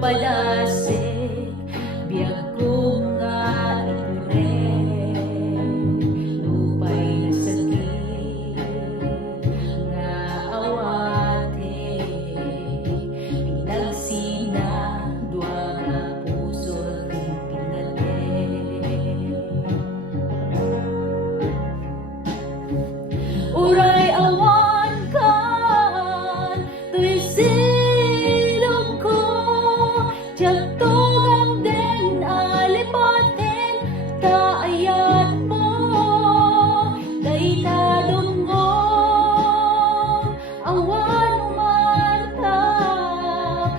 Palasik, biag ko nga ito lupay na sakit nga awate, pinagsina dua nga puso rin pinatay. Uray awan kan, tuy silong ko, jagtugang din alipatin, kaayat mo, kay nadungo, awan umantap,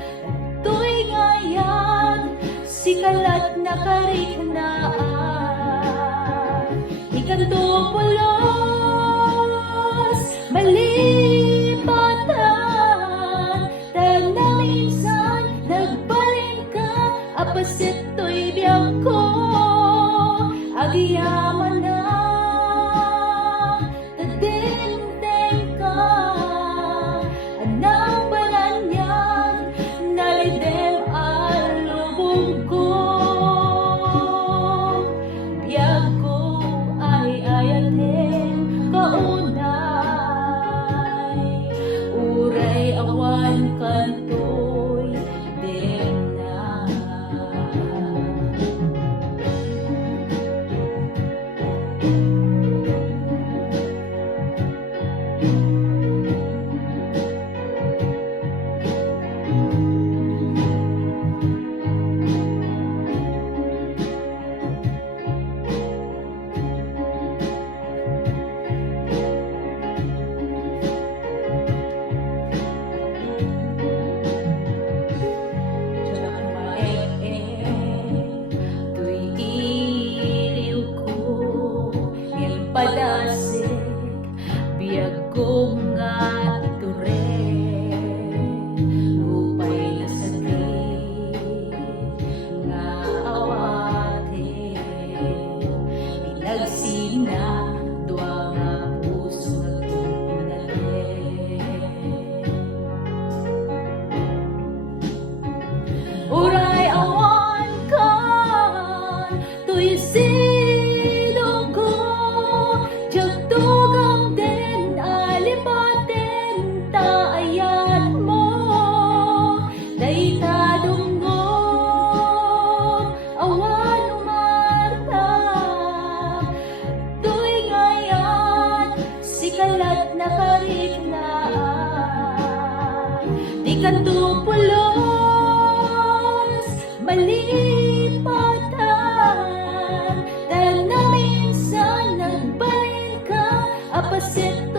tuy ngayon, si kalat na kariknaan, ikantupulos, malipatan, tan na minsan, nagbalin ka, apasito'y biyag ko, agiyaman na, tadinteng ka, anang bananyang, nalidem alubong ko, biyag ko ay ayatin kaunay, uray awan kantoy din na. Palasik, biag ko nga ito lupay na sakit nga awate, pinagsina dua nga puso nga pinatay. Uray awan kan, tuy silong ko, jagtugang din alipatin, taayat mo, daytadungo, awan umartap, tuy ngayon, si kalat na kariknaan, di kantupulos, malipatan, tan na minsan nagbalin ka, apasit